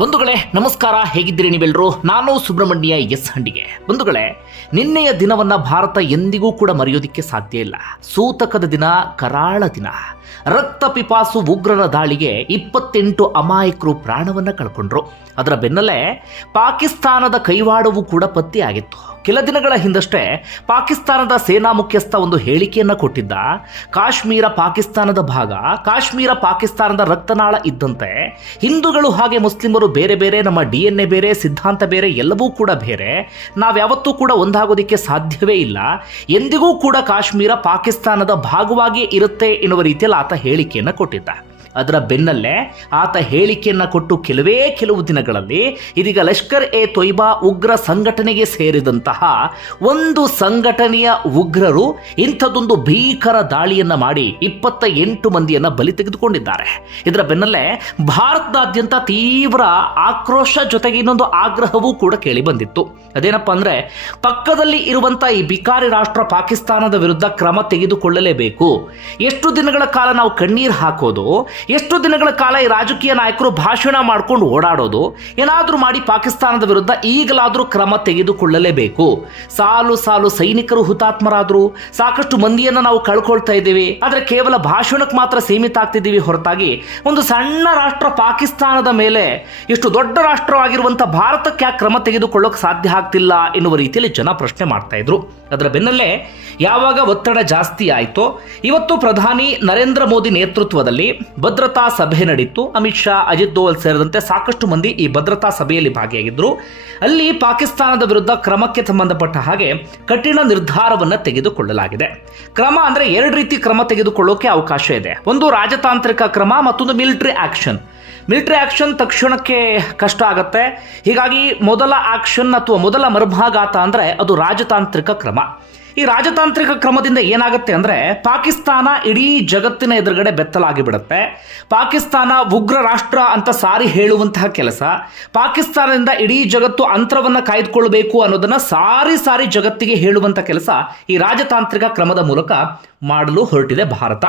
ಬಂಧುಗಳೇ, ನಮಸ್ಕಾರ. ಹೇಗಿದ್ದೀರಿ ನೀವೆಲ್ಲರೂ ನಾನು ಸುಬ್ರಹ್ಮಣ್ಯ ಎಸ್ ಹಂಡಿಗೆ. ಬಂಧುಗಳೇ, ನಿನ್ನೆಯ ದಿನವನ್ನ ಭಾರತ ಎಂದಿಗೂ ಕೂಡ ಮರೆಯೋದಿಕ್ಕೆ ಸಾಧ್ಯ ಇಲ್ಲ. ಸೂತಕದ ದಿನ, ಕರಾಳ ದಿನ. ರಕ್ತ ಪಿಪಾಸು ಉಗ್ರರ ದಾಳಿಗೆ ಇಪ್ಪತ್ತೆಂಟು ಅಮಾಯಕರು ಪ್ರಾಣವನ್ನ ಕಳ್ಕೊಂಡ್ರು. ಅದರ ಬೆನ್ನಲ್ಲೇ ಪಾಕಿಸ್ತಾನದ ಕೈವಾಡವೂ ಕೂಡ ಪತ್ತೆಯಾಗಿತ್ತು. ಕೆಲ ದಿನಗಳ ಹಿಂದಷ್ಟೇ ಪಾಕಿಸ್ತಾನದ ಸೇನಾ ಮುಖ್ಯಸ್ಥ ಒಂದು ಹೇಳಿಕೆಯನ್ನು ಕೊಟ್ಟಿದ್ದ. ಕಾಶ್ಮೀರ ಪಾಕಿಸ್ತಾನದ ಭಾಗ, ಕಾಶ್ಮೀರ ಪಾಕಿಸ್ತಾನದ ರಕ್ತನಾಳ ಇದ್ದಂತೆ ಹಿಂದೂಗಳು ಹಾಗೆ ಮುಸ್ಲಿಮರು ಬೇರೆ ಬೇರೆ, ನಮ್ಮ ಡಿ ಎನ್ ಎ ಬೇರೆ, ಸಿದ್ಧಾಂತ ಬೇರೆ, ಎಲ್ಲವೂ ಕೂಡ ಬೇರೆ. ನಾವ್ಯಾವತ್ತೂ ಕೂಡ ಒಂದಾಗೋದಿಕ್ಕೆ ಸಾಧ್ಯವೇ ಇಲ್ಲ. ಎಂದಿಗೂ ಕೂಡ ಕಾಶ್ಮೀರ ಪಾಕಿಸ್ತಾನದ ಭಾಗವಾಗಿಯೇ ಇರುತ್ತೆ ಎನ್ನುವ ರೀತಿಯಲ್ಲಿ ಆತ ಹೇಳಿಕೆಯನ್ನು ಕೊಟ್ಟಿದ್ದ. ಅದರ ಬೆನ್ನಲ್ಲೇ ಆತ ಹೇಳಿಕೆಯನ್ನು ಕೊಟ್ಟು ಕೆಲವೇ ಕೆಲವು ದಿನಗಳಲ್ಲಿ ಇದೀಗ ಲಷ್ಕರ್ ಎ ತೊಯ್ಬಾ ಉಗ್ರ ಸಂಘಟನೆಗೆ ಸೇರಿದಂತಹ ಒಂದು ಸಂಘಟನೆಯ ಉಗ್ರರು ಇಂಥದ್ದೊಂದು ಭೀಕರ ದಾಳಿಯನ್ನು ಮಾಡಿ ಇಪ್ಪತ್ತ ಎಂಟು ಮಂದಿಯನ್ನು ಬಲಿ ತೆಗೆದುಕೊಂಡಿದ್ದಾರೆ. ಇದರ ಬೆನ್ನಲ್ಲೇ ಭಾರತದಾದ್ಯಂತ ತೀವ್ರ ಆಕ್ರೋಶ ಜೊತೆಗೆ ಇನ್ನೊಂದು ಆಗ್ರಹವೂ ಕೂಡ ಕೇಳಿ ಬಂದಿತ್ತು. ಅದೇನಪ್ಪ ಅಂದರೆ ಪಕ್ಕದಲ್ಲಿ ಇರುವಂತ ಈ ಬಿಕಾರಿ ರಾಷ್ಟ್ರ ಪಾಕಿಸ್ತಾನದ ವಿರುದ್ಧ ಕ್ರಮ ತೆಗೆದುಕೊಳ್ಳಲೇಬೇಕು. ಎಷ್ಟು ದಿನಗಳ ಕಾಲ ನಾವು ಕಣ್ಣೀರು ಹಾಕೋದು ಎಷ್ಟು ದಿನಗಳ ಕಾಲ ಈ ರಾಜಕೀಯ ನಾಯಕರು ಭಾಷಣ ಮಾಡ್ಕೊಂಡು ಓಡಾಡೋದು, ಏನಾದರೂ ಮಾಡಿ ಪಾಕಿಸ್ತಾನದ ವಿರುದ್ಧ ಈಗಲಾದರೂ ಕ್ರಮ ತೆಗೆದುಕೊಳ್ಳಲೇಬೇಕು. ಸಾಲು ಸಾಲು ಸೈನಿಕರು ಹುತಾತ್ಮರಾದರು, ಸಾಕಷ್ಟು ಮಂದಿಯನ್ನು ನಾವು ಕಳ್ಕೊಳ್ತಾ ಇದ್ದೀವಿ, ಆದರೆ ಕೇವಲ ಭಾಷಣಕ್ಕೆ ಮಾತ್ರ ಸೀಮಿತ ಆಗ್ತಿದ್ದೀವಿ ಹೊರತಾಗಿ ಒಂದು ಸಣ್ಣ ರಾಷ್ಟ್ರ ಪಾಕಿಸ್ತಾನದ ಮೇಲೆ ಎಷ್ಟು ದೊಡ್ಡ ರಾಷ್ಟ್ರವಾಗಿರುವಂಥ ಭಾರತಕ್ಕೆ ಯಾಕೆ ಕ್ರಮ ತೆಗೆದುಕೊಳ್ಳೋಕೆ ಸಾಧ್ಯ ಆಗ್ತಿಲ್ಲ ಎನ್ನುವ ರೀತಿಯಲ್ಲಿ ಜನ ಪ್ರಶ್ನೆ ಮಾಡ್ತಾ ಇದ್ರು. ಅದರ ಬೆನ್ನಲ್ಲೇ ಯಾವಾಗ ಒತ್ತಡ ಜಾಸ್ತಿ ಆಯಿತೋ, ಇವತ್ತು ಪ್ರಧಾನಿ ನರೇಂದ್ರ ಮೋದಿ ನೇತೃತ್ವದಲ್ಲಿ ಭದ್ರತಾ ಸಭೆ ನಡೀತು. ಅಮಿತ್ ಶಾ, ಅಜಿತ್ ದೋವಲ್ ಸೇರಿದಂತೆ ಸಾಕಷ್ಟು ಮಂದಿ ಈ ಭದ್ರತಾ ಸಭೆಯಲ್ಲಿ ಭಾಗಿಯಾಗಿದ್ದರು ಅಲ್ಲಿ ಪಾಕಿಸ್ತಾನದ ವಿರುದ್ಧ ಕ್ರಮಕ್ಕೆ ಸಂಬಂಧಪಟ್ಟ ಹಾಗೆ ಕಠಿಣ ನಿರ್ಧಾರವನ್ನು ತೆಗೆದುಕೊಳ್ಳಲಾಗಿದೆ. ಕ್ರಮ ಅಂದರೆ ಎರಡು ರೀತಿ ಕ್ರಮ ತೆಗೆದುಕೊಳ್ಳೋಕೆ ಅವಕಾಶ ಇದೆ. ಒಂದು ರಾಜತಾಂತ್ರಿಕ ಕ್ರಮ, ಮತ್ತೊಂದು ಮಿಲಿಟರಿ ಆಕ್ಷನ್. ಮಿಲಿಟರಿ ಆಕ್ಷನ್ ತಕ್ಷಣಕ್ಕೆ ಕಷ್ಟ ಆಗುತ್ತೆ. ಹೀಗಾಗಿ ಮೊದಲ ಆಕ್ಷನ್ ಅಥವಾ ಮೊದಲ ಮರುಭಾಗಾತ ಅಂದರೆ ಅದು ರಾಜತಾಂತ್ರಿಕ ಕ್ರಮ. ಈ ರಾಜತಾಂತ್ರಿಕ ಕ್ರಮದಿಂದ ಏನಾಗುತ್ತೆ ಅಂದರೆ ಪಾಕಿಸ್ತಾನ ಇಡೀ ಜಗತ್ತಿನ ಎದುರುಗಡೆ ಬೆತ್ತಲಾಗಿ ಬಿಡುತ್ತೆ ಪಾಕಿಸ್ತಾನ ಉಗ್ರ ರಾಷ್ಟ್ರ ಅಂತ ಸಾರಿ ಹೇಳುವಂತಹ ಕೆಲಸ. ಪಾಕಿಸ್ತಾನದಿಂದ ಇಡೀ ಜಗತ್ತು ಅಂತರವನ್ನು ಕಾಯ್ದುಕೊಳ್ಬೇಕು ಅನ್ನೋದನ್ನು ಸಾರಿ ಸಾರಿ ಜಗತ್ತಿಗೆ ಹೇಳುವಂಥ ಕೆಲಸ ಈ ರಾಜತಾಂತ್ರಿಕ ಕ್ರಮದ ಮೂಲಕ ಮಾಡಲು ಹೊರಟಿದೆ ಭಾರತ.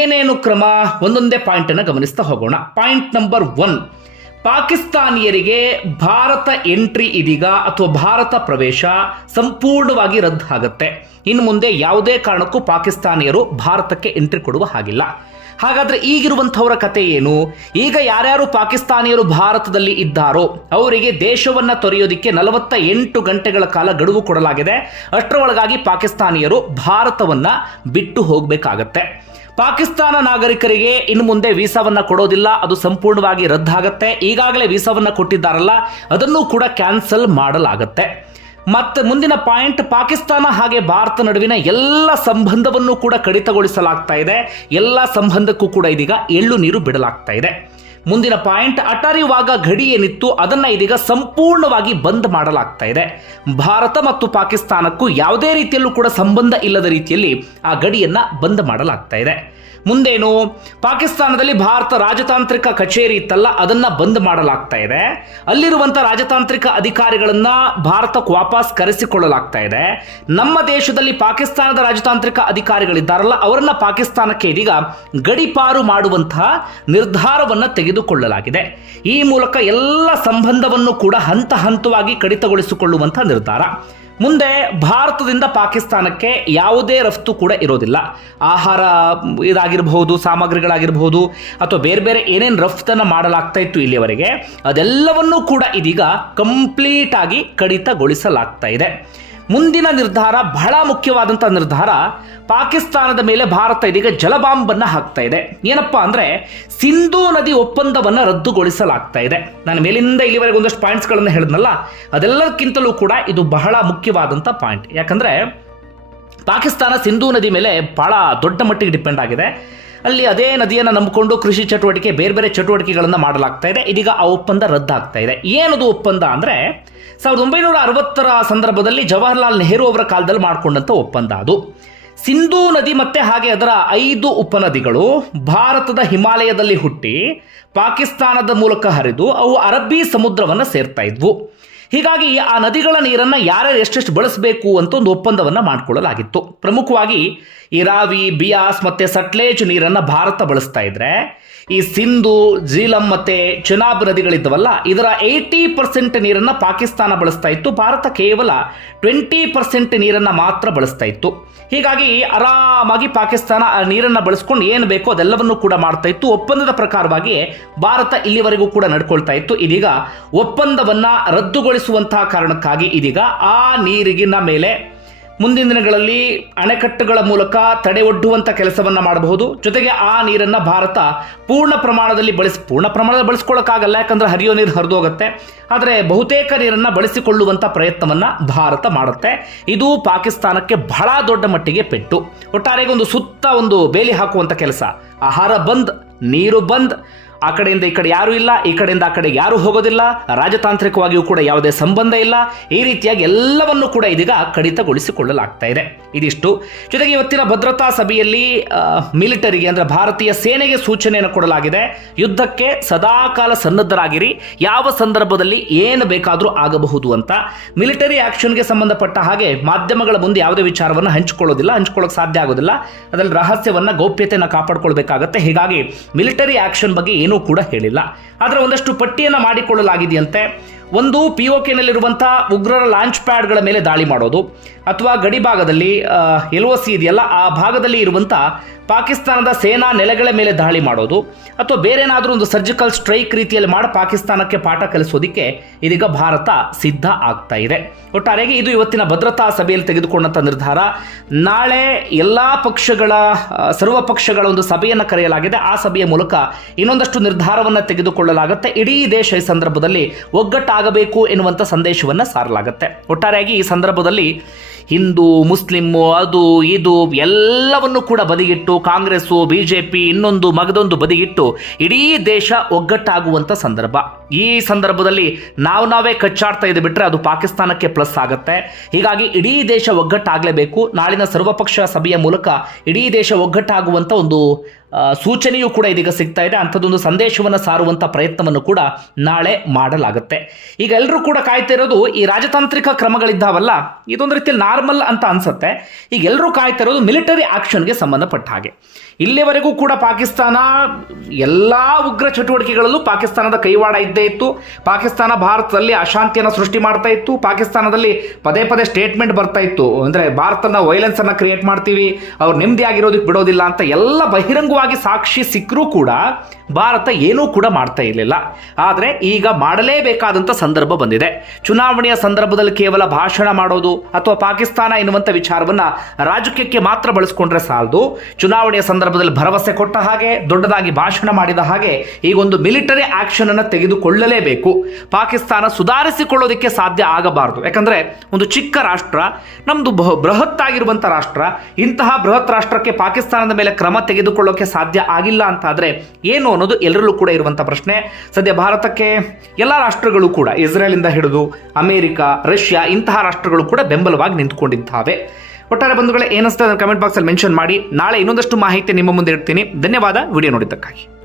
ಏನೇನು ಕ್ರಮ? ಒಂದೊಂದೇ ಪಾಯಿಂಟನ್ನು ಗಮನಿಸ್ತಾ ಹೋಗೋಣ. Point number one. ಪಾಕಿಸ್ತಾನಿಯರಿಗೆ Bharat entry ಇದೀಗ ಅಥವಾ ಭಾರತ ಪ್ರವೇಶ ಸಂಪೂರ್ಣವಾಗಿ ರದ್ದು ಆಗುತ್ತೆ. ಇನ್ನು ಮುಂದೆ ಯಾವುದೇ ಕಾರಣಕ್ಕೂ ಪಾಕಿಸ್ತಾನಿಯರು ಭಾರತಕ್ಕೆ ಎಂಟ್ರಿ ಕೊಡುವ ಹಾಗಿಲ್ಲ. ಹಾಗಾದ್ರೆ ಈಗಿರುವಂಥವರ ಕತೆ ಏನು? ಈಗ ಯಾರ್ಯಾರು ಪಾಕಿಸ್ತಾನಿಯರು ಭಾರತದಲ್ಲಿ ಇದ್ದಾರೋ, ಅವರಿಗೆ ದೇಶವನ್ನ ತೊರೆಯೋದಿಕ್ಕೆ ನಲವತ್ತ ಎಂಟು ಗಂಟೆಗಳ ಕಾಲ ಗಡುವು ಕೊಡಲಾಗಿದೆ. ಅಷ್ಟರೊಳಗಾಗಿ ಪಾಕಿಸ್ತಾನಿಯರು ಭಾರತವನ್ನ ಬಿಟ್ಟು ಹೋಗಬೇಕಾಗತ್ತೆ. ಪಾಕಿಸ್ತಾನ ನಾಗರಿಕರಿಗೆ ಇನ್ನು ಮುಂದೆ ವೀಸಾವನ್ನ ಕೊಡೋದಿಲ್ಲ, ಅದು ಸಂಪೂರ್ಣವಾಗಿ ರದ್ದಾಗತ್ತೆ. ಈಗಾಗಲೇ ವೀಸಾವನ್ನ ಕೊಟ್ಟಿದ್ದಾರಲ್ಲ, ಅದನ್ನು ಕೂಡ ಕ್ಯಾನ್ಸಲ್ ಮಾಡಲಾಗತ್ತೆ. ಮತ್ತೆ ಮುಂದಿನ ಪಾಯಿಂಟ್, ಪಾಕಿಸ್ತಾನ ಹಾಗೆ ಭಾರತ ನಡುವಿನ ಎಲ್ಲ ಸಂಬಂಧವನ್ನು ಕೂಡ ಕಡಿತಗೊಳಿಸಲಾಗ್ತಾ ಇದೆ. ಎಲ್ಲ ಸಂಬಂಧಕ್ಕೂ ಕೂಡ ಇದೀಗ ಎಳ್ಳು ನೀರು ಬಿಡಲಾಗ್ತಾ ಇದೆ. ಮುಂದಿನ ಪಾಯಿಂಟ್ ಅಟಾರಿ ವಾಗ ಗಡಿ ಏನಿತ್ತು ಅದನ್ನ ಇದೀಗ ಸಂಪೂರ್ಣವಾಗಿ ಬಂದ್ ಮಾಡಲಾಗ್ತಾ ಇದೆ. ಭಾರತ ಮತ್ತು ಪಾಕಿಸ್ತಾನಕ್ಕೂ ಯಾವುದೇ ರೀತಿಯಲ್ಲೂ ಕೂಡ ಸಂಬಂಧ ಇಲ್ಲದ ರೀತಿಯಲ್ಲಿ ಆ ಗಡಿಯನ್ನ ಬಂದ್ ಮಾಡಲಾಗ್ತಾ ಇದೆ. ಮುಂದೇನು, ಪಾಕಿಸ್ತಾನದಲ್ಲಿ ಭಾರತ ರಾಜತಾಂತ್ರಿಕ ಕಚೇರಿ ಇತ್ತಲ್ಲ, ಅದನ್ನ ಬಂದ್ ಮಾಡಲಾಗ್ತಾ ಇದೆ. ಅಲ್ಲಿರುವಂತ ರಾಜತಾಂತ್ರಿಕ ಅಧಿಕಾರಿಗಳನ್ನ ಭಾರತಕ್ಕೆ ವಾಪಸ್ ಕರೆಸಿಕೊಳ್ಳಲಾಗ್ತಾ ಇದೆ. ನಮ್ಮ ದೇಶದಲ್ಲಿ ಪಾಕಿಸ್ತಾನದ ರಾಜತಾಂತ್ರಿಕ ಅಧಿಕಾರಿಗಳಿದ್ದಾರಲ್ಲ, ಅವರನ್ನ ಪಾಕಿಸ್ತಾನಕ್ಕೆ ಇದೀಗ ಗಡಿಪಾರು ಮಾಡುವಂತಹ ನಿರ್ಧಾರವನ್ನ ತೆಗೆದುಕೊಳ್ಳಲಾಗಿದೆ. ಈ ಮೂಲಕ ಎಲ್ಲ ಸಂಬಂಧವನ್ನು ಕೂಡ ಹಂತ ಹಂತವಾಗಿ ಕಡಿತಗೊಳಿಸಿಕೊಳ್ಳುವಂತಹ ನಿರ್ಧಾರ. ಮುಂದೆ ಭಾರತದಿಂದ ಪಾಕಿಸ್ತಾನಕ್ಕೆ ಯಾವುದೇ ರಫ್ತು ಕೂಡ ಇರೋದಿಲ್ಲ. ಆಹಾರ ಇದಾಗಿರಬಹುದು, ಸಾಮಗ್ರಿಗಳಾಗಿರಬಹುದು, ಅಥವಾ ಬೇರೆ ಬೇರೆ ಏನೇನು ರಫ್ತನ್ನು ಮಾಡಲಾಗ್ತಾ ಇತ್ತು ಇಲ್ಲಿಯವರೆಗೆ, ಅದೆಲ್ಲವನ್ನೂ ಕೂಡ ಇದೀಗ ಕಂಪ್ಲೀಟ್ ಆಗಿ ಕಡಿತಗೊಳಿಸಲಾಗ್ತಾ ಇದೆ. ಮುಂದಿನ ನಿರ್ಧಾರ ಬಹಳ ಮುಖ್ಯವಾದಂಥ ನಿರ್ಧಾರ ಪಾಕಿಸ್ತಾನದ ಮೇಲೆ ಭಾರತ ಇದೀಗ ಜಲಬಾಂಬನ್ನು ಹಾಕ್ತಾ ಇದೆ. ಏನಪ್ಪಾ ಅಂದ್ರೆ ಸಿಂಧೂ ನದಿ ಒಪ್ಪಂದವನ್ನು ರದ್ದುಗೊಳಿಸಲಾಗ್ತಾ ಇದೆ. ನಾನು ಮೇಲಿಂದ ಇಲ್ಲಿವರೆಗೆ ಒಂದಷ್ಟು ಪಾಯಿಂಟ್ಸ್ಗಳನ್ನು ಹೇಳಿದ್ನಲ್ಲ ಅದೆಲ್ಲಕ್ಕಿಂತಲೂ ಕೂಡ ಇದು ಬಹಳ ಮುಖ್ಯವಾದಂಥ ಪಾಯಿಂಟ್ ಯಾಕಂದ್ರೆ ಪಾಕಿಸ್ತಾನ ಸಿಂಧೂ ನದಿ ಮೇಲೆ ಬಹಳ ದೊಡ್ಡ ಮಟ್ಟಿಗೆ ಡಿಪೆಂಡ್ ಆಗಿದೆ. ಅಲ್ಲಿ ಅದೇ ನದಿಯನ್ನು ನಂಬಿಕೊಂಡು ಕೃಷಿ ಚಟುವಟಿಕೆ, ಬೇರೆ ಬೇರೆ ಚಟುವಟಿಕೆಗಳನ್ನು ಮಾಡಲಾಗ್ತಾ ಇದೆ. ಇದೀಗ ಆ ಒಪ್ಪಂದ ರದ್ದಾಗ್ತಾ ಇದೆ. ಏನದು ಒಪ್ಪಂದ ಅಂದರೆ, ಸಾವಿರದ ಒಂಬೈನೂರ ಅರವತ್ತರ ಸಂದರ್ಭದಲ್ಲಿ ಜವಾಹರ್ಲಾಲ್ ನೆಹರು ಅವರ ಕಾಲದಲ್ಲಿ ಮಾಡಿಕೊಂಡಂಥ ಒಪ್ಪಂದ ಅದು. ಸಿಂಧೂ ನದಿ ಮತ್ತೆ ಹಾಗೆ ಅದರ ಐದು ಉಪನದಿಗಳು ಭಾರತದ ಹಿಮಾಲಯದಲ್ಲಿ ಹುಟ್ಟಿ ಪಾಕಿಸ್ತಾನದ ಮೂಲಕ ಹರಿದು ಅವು ಅರಬ್ಬಿ ಸಮುದ್ರವನ್ನು ಸೇರ್ತಾ ಇದ್ವು. ಹೀಗಾಗಿ ಆ ನದಿಗಳ ನೀರನ್ನು ಯಾರ್ಯಾರು ಎಷ್ಟೆಷ್ಟು ಬಳಸಬೇಕು ಅಂತ ಒಂದು ಒಪ್ಪಂದವನ್ನು ಮಾಡಿಕೊಳ್ಳಲಾಗಿತ್ತು. ಪ್ರಮುಖವಾಗಿ ಇರಾವಿ ರಾವಿ, ಬಿಯಾಸ್ ಮತ್ತು ಸಟ್ಲೇಜ್ ನೀರನ್ನು ಭಾರತ ಬಳಸ್ತಾ ಇದ್ರೆ, ಈ ಸಿಂಧು ಜೀಲಂ ಮತ್ತೆ ಚುನಾಬ್ ನದಿಗಳಿದ್ದವಲ್ಲ, ಇದರ ಏಯ್ಟಿ ಪರ್ಸೆಂಟ್ ನೀರನ್ನು ಪಾಕಿಸ್ತಾನ ಬಳಸ್ತಾ ಇತ್ತು. ಭಾರತ ಕೇವಲ ಟ್ವೆಂಟಿ ಪರ್ಸೆಂಟ್ ನೀರನ್ನು ಮಾತ್ರ ಬಳಸ್ತಾ ಇತ್ತು. ಹೀಗಾಗಿ ಆರಾಮಾಗಿ ಪಾಕಿಸ್ತಾನ ಆ ನೀರನ್ನು ಬಳಸ್ಕೊಂಡು ಏನು ಬೇಕೋ ಅದೆಲ್ಲವನ್ನು ಕೂಡ ಮಾಡ್ತಾ ಇತ್ತು. ಒಪ್ಪಂದದ ಪ್ರಕಾರವಾಗಿ ಭಾರತ ಇಲ್ಲಿವರೆಗೂ ಕೂಡ ನಡ್ಕೊಳ್ತಾ ಇತ್ತು. ಇದೀಗ ಒಪ್ಪಂದವನ್ನು ಒಪ್ಪಂದವನ್ನ ರದ್ದುಗೊಳಿಸುವಂತಹ ಕಾರಣಕ್ಕಾಗಿ ಇದೀಗ ಆ ನೀರಿಗಿನ ಮೇಲೆ ಮುಂದಿನ ದಿನಗಳಲ್ಲಿ ಅಣೆಕಟ್ಟುಗಳ ಮೂಲಕ ತಡೆ ಒಡ್ಡುವಂತ ಕೆಲಸವನ್ನ ಮಾಡಬಹುದು. ಜೊತೆಗೆ ಆ ನೀರನ್ನ ಭಾರತ ಪೂರ್ಣ ಪ್ರಮಾಣದಲ್ಲಿ ಬಳಸಿ, ಪೂರ್ಣ ಪ್ರಮಾಣದಲ್ಲಿ ಬಳಸ್ಕೊಳ್ಳೋಕ್ಕಾಗಲ್ಲ, ಯಾಕಂದ್ರೆ ಹರಿಯೋ ನೀರು ಹರಿದೋಗುತ್ತೆ ಆದರೆ ಬಹುತೇಕ ನೀರನ್ನ ಬಳಸಿಕೊಳ್ಳುವಂತ ಪ್ರಯತ್ನವನ್ನ ಭಾರತ ಮಾಡುತ್ತೆ. ಇದು ಪಾಕಿಸ್ತಾನಕ್ಕೆ ಬಹಳ ದೊಡ್ಡ ಮಟ್ಟಿಗೆ ಪೆಟ್ಟು. ಒಟ್ಟಾರೆಗೆ ಒಂದು ಸುತ್ತ ಒಂದು ಬೇಲಿ ಹಾಕುವಂತ ಕೆಲಸ. ಆಹಾರ ಬಂದ್, ನೀರು ಬಂದ್ ಆ ಕಡೆಯಿಂದ ಈ ಕಡೆ ಯಾರು ಇಲ್ಲ, ಈ ಕಡೆಯಿಂದ ಆ ಕಡೆ ಯಾರು ಹೋಗೋದಿಲ್ಲ, ರಾಜತಾಂತ್ರಿಕವಾಗಿಯೂ ಕೂಡ ಯಾವುದೇ ಸಂಬಂಧ ಇಲ್ಲ. ಈ ರೀತಿಯಾಗಿ ಎಲ್ಲವನ್ನು ಕೂಡ ಇದೀಗ ಕಡಿತಗೊಳಿಸಿಕೊಳ್ಳಲಾಗ್ತಾ ಇದೆ. ಇದಿಷ್ಟು. ಜೊತೆಗೆ ಇವತ್ತಿನ ಭದ್ರತಾ ಸಭೆಯಲ್ಲಿ ಮಿಲಿಟರಿಗೆ ಅಂದ್ರೆ ಭಾರತೀಯ ಸೇನೆಗೆ ಸೂಚನೆಯನ್ನು ಕೊಡಲಾಗಿದೆ. ಯುದ್ಧಕ್ಕೆ ಸದಾಕಾಲ ಸನ್ನದ್ಧರಾಗಿರಿ. ಯಾವ ಸಂದರ್ಭದಲ್ಲಿ ಏನು ಬೇಕಾದರೂ ಆಗಬಹುದು ಅಂತ. ಮಿಲಿಟರಿ ಆಕ್ಷನ್ಗೆ ಸಂಬಂಧಪಟ್ಟ ಹಾಗೆ ಮಾಧ್ಯಮಗಳ ಮುಂದೆ ಯಾವುದೇ ವಿಚಾರವನ್ನು ಹಂಚಿಕೊಳ್ಳೋದಿಲ್ಲ, ಹಂಚ್ಕೊಳ್ಳೋಕೆ ಸಾಧ್ಯ ಆಗೋದಿಲ್ಲ. ಅದರಲ್ಲಿ ರಹಸ್ಯವನ್ನು, ಗೌಪ್ಯತೆಯನ್ನು ಕಾಪಾಡಿಕೊಳ್ಬೇಕಾಗತ್ತೆ. ಹೀಗಾಗಿ ಮಿಲಿಟರಿ ಆಕ್ಷನ್ ಬಗ್ಗೆ ಏನೂ ಕೂಡ ಹೇಳಿಲ್ಲ. ಆದರೆ ಒಂದಷ್ಟು ಪಟ್ಟಿಯನ್ನು ಮಾಡಿಕೊಳ್ಳಲಾಗಿದೆಯಂತೆ. ಒಂದು ಪಿ ಒ ಕೆನಲ್ಲಿರುವಂಥ ಉಗ್ರರ ಲಾಂಚ್ ಪ್ಯಾಡ್ಗಳ ಮೇಲೆ ದಾಳಿ ಮಾಡೋದು ಅಥವಾ ಗಡಿ ಭಾಗದಲ್ಲಿ ಎಲ್ ಒ ಸಿ ಇದೆಯಲ್ಲ, ಆ ಭಾಗದಲ್ಲಿ ಇರುವಂಥ ಪಾಕಿಸ್ತಾನದ ಸೇನಾ ನೆಲೆಗಳ ಮೇಲೆ ದಾಳಿ ಮಾಡೋದು ಅಥವಾ ಬೇರೇನಾದರೂ ಒಂದು ಸರ್ಜಿಕಲ್ ಸ್ಟ್ರೈಕ್ ರೀತಿಯಲ್ಲಿ ಮಾಡಿ ಪಾಕಿಸ್ತಾನಕ್ಕೆ ಪಾಠ ಕಲಿಸೋದಕ್ಕೆ ಇದೀಗ ಭಾರತ ಸಿದ್ಧ ಆಗ್ತಾ ಇದೆ. ಒಟ್ಟಾರೆಗೆ ಇದು ಇವತ್ತಿನ ಭದ್ರತಾ ಸಭೆಯಲ್ಲಿ ತೆಗೆದುಕೊಂಡಂಥ ನಿರ್ಧಾರ. ನಾಳೆ ಎಲ್ಲ ಪಕ್ಷಗಳ ಸರ್ವ ಪಕ್ಷಗಳ ಒಂದು ಸಭೆಯನ್ನು ಕರೆಯಲಾಗಿದೆ. ಆ ಸಭೆಯ ಮೂಲಕ ಇನ್ನೊಂದಷ್ಟು ನಿರ್ಧಾರವನ್ನು ತೆಗೆದುಕೊಳ್ಳಲಾಗುತ್ತೆ. ಇಡೀ ದೇಶ ಈ ಸಂದರ್ಭದಲ್ಲಿ ಒಗ್ಗಟ್ಟಾಗಬೇಕು ಎನ್ನುವಂಥ ಸಂದೇಶವನ್ನು ಸಾರಲಾಗುತ್ತೆ. ಒಟ್ಟಾರೆಯಾಗಿ ಈ ಸಂದರ್ಭದಲ್ಲಿ ಹಿಂದೂ ಮುಸ್ಲಿಮ್ಮು ಅದು, ಇದು ಎಲ್ಲವನ್ನು ಕೂಡ ಬದಿಗಿಟ್ಟು ಕಾಂಗ್ರೆಸ್ಸು ಬಿ ಜೆ ಪಿ ಇನ್ನೊಂದು ಮಗದೊಂದು ಬದಿಗಿಟ್ಟು ಇಡೀ ದೇಶ ಒಗ್ಗಟ್ಟಾಗುವಂಥ ಸಂದರ್ಭ. ಈ ಸಂದರ್ಭದಲ್ಲಿ ನಾವು ನಾವೇ ಕಚ್ಚಾಡ್ತಾ ಇದ್ದು ಬಿಟ್ಟರೆ ಅದು ಪಾಕಿಸ್ತಾನಕ್ಕೆ ಪ್ಲಸ್ ಆಗುತ್ತೆ. ಹೀಗಾಗಿ ಇಡೀ ದೇಶ ಒಗ್ಗಟ್ಟಾಗಲೇಬೇಕು. ನಾಳಿನ ಸರ್ವಪಕ್ಷ ಸಭೆಯ ಮೂಲಕ ಇಡೀ ದೇಶ ಒಗ್ಗಟ್ಟಾಗುವಂಥ ಒಂದು ಸೂಚನೆಯೂ ಕೂಡ ಇದೀಗ ಸಿಗ್ತಾ ಇದೆ. ಅಂಥದ್ದೊಂದು ಸಂದೇಶವನ್ನು ಸಾರುವಂಥ ಪ್ರಯತ್ನವನ್ನು ಕೂಡ ನಾಳೆ ಮಾಡಲಾಗುತ್ತೆ. ಈಗ ಎಲ್ಲರೂ ಕೂಡ ಕಾಯ್ತಾ ಇರೋದು ಈ ರಾಜತಾಂತ್ರಿಕ ಕ್ರಮಗಳಿದ್ದಾವಲ್ಲ, ಇದೊಂದು ರೀತಿಯಲ್ಲಿ ನಾರ್ಮಲ್ ಅಂತ ಅನ್ಸುತ್ತೆ. ಈಗ ಎಲ್ಲರೂ ಕಾಯ್ತಾ ಇರೋದು ಮಿಲಿಟರಿ ಆಕ್ಷನ್ಗೆ ಸಂಬಂಧಪಟ್ಟ ಹಾಗೆ. ಇಲ್ಲಿವರೆಗೂ ಕೂಡ ಪಾಕಿಸ್ತಾನ ಎಲ್ಲ ಉಗ್ರ ಚಟುವಟಿಕೆಗಳಲ್ಲೂ ಪಾಕಿಸ್ತಾನದ ಕೈವಾಡ ಇದ್ದೇ ಇತ್ತು. ಪಾಕಿಸ್ತಾನ ಭಾರತದಲ್ಲಿ ಅಶಾಂತಿಯನ್ನು ಸೃಷ್ಟಿ ಮಾಡ್ತಾ ಇತ್ತು. ಪಾಕಿಸ್ತಾನದಲ್ಲಿ ಪದೇ ಪದೇ ಸ್ಟೇಟ್ಮೆಂಟ್ ಬರ್ತಾ ಇತ್ತು. ಅಂದರೆ ಭಾರತನ ವೈಲೆನ್ಸನ್ನು ಕ್ರಿಯೇಟ್ ಮಾಡ್ತೀವಿ. ಅವ್ರು ನೆಮ್ಮದಿಯಾಗಿರೋದಕ್ಕೆ ಬಿಡೋದಿಲ್ಲ ಅಂತ ಎಲ್ಲ ಬಹಿರಂಗವಾಗಿ ಸಾಕ್ಷಿ ಸಿಕ್ಕರೂ ಕೂಡ ಭಾರತ ಏನೂ ಕೂಡ ಮಾಡ್ತಾ ಇರಲಿಲ್ಲ. ಆದರೆ ಈಗ ಮಾಡಲೇಬೇಕಾದಂಥ ಸಂದರ್ಭ ಬಂದಿದೆ. ಚುನಾವಣೆಯ ಸಂದರ್ಭದಲ್ಲಿ ಕೇವಲ ಭಾಷಣ ಮಾಡೋದು ಅಥವಾ ಪಾಕಿಸ್ತಾನ ಎನ್ನುವಂಥ ವಿಚಾರವನ್ನ ರಾಜಕೀಯಕ್ಕೆ ಮಾತ್ರ ಬಳಸ್ಕೊಂಡ್ರೆ ಸಾಲದು. ಚುನಾವಣೆಯ ಸಂದರ್ಭದಲ್ಲಿ ಭರವಸೆ ಕೊಟ್ಟ ಹಾಗೆ, ದೊಡ್ಡದಾಗಿ ಭಾಷಣ ಮಾಡಿದ ಹಾಗೆ ಈಗೊಂದು ಮಿಲಿಟರಿ ಆಕ್ಷನ್ ಅನ್ನು ತೆಗೆದುಕೊಳ್ಳಲೇಬೇಕು. ಪಾಕಿಸ್ತಾನ ಸುಧಾರಿಸಿಕೊಳ್ಳೋದಕ್ಕೆ ಸಾಧ್ಯ ಆಗಬಾರದು. ಯಾಕಂದ್ರೆ ಒಂದು ಚಿಕ್ಕ ರಾಷ್ಟ್ರ, ನಮ್ದು ಬಹು ಬೃಹತ್ ಆಗಿರುವಂಥ ರಾಷ್ಟ್ರ, ಇಂತಹ ಬೃಹತ್ ರಾಷ್ಟ್ರಕ್ಕೆ ಪಾಕಿಸ್ತಾನದ ಮೇಲೆ ಕ್ರಮ ತೆಗೆದುಕೊಳ್ಳೋಕೆ ಸಾಧ್ಯ ಆಗಿಲ್ಲ ಅಂತಾದ್ರೆ ಏನು ಅನ್ನೋದು ಎಲ್ಲರಲ್ಲೂ ಕೂಡ ಇರುವಂಥ ಪ್ರಶ್ನೆ. ಸದ್ಯ ಭಾರತಕ್ಕೆ ಎಲ್ಲ ರಾಷ್ಟ್ರಗಳು ಕೂಡ, ಇಸ್ರೇಲಿಂದ ಹಿಡಿದು ಅಮೇರಿಕಾ, ರಷ್ಯಾ ಇಂತಹ ರಾಷ್ಟ್ರಗಳು ಕೂಡ ಬೆಂಬಲವಾಗಿ ನಿಂತ್ಕೊಂಡಿದ್ದಾವೆ. ಒಟ್ಟಾರೆ ಬಂಧುಗಳೇ ಏನಿಸ್ತದೆ ಕಮೆಂಟ್ ಬಾಕ್ಸಲ್ಲಿ ಮೆನ್ಷನ್ ಮಾಡಿ. ನಾಳೆ ಇನ್ನೊಂದಷ್ಟು ಮಾಹಿತಿ ನಿಮ್ಮ ಮುಂದೆ ಇಡ್ತೀನಿ. ಧನ್ಯವಾದ, ವಿಡಿಯೋ ನೋಡಿದ್ದಕ್ಕಾಗಿ.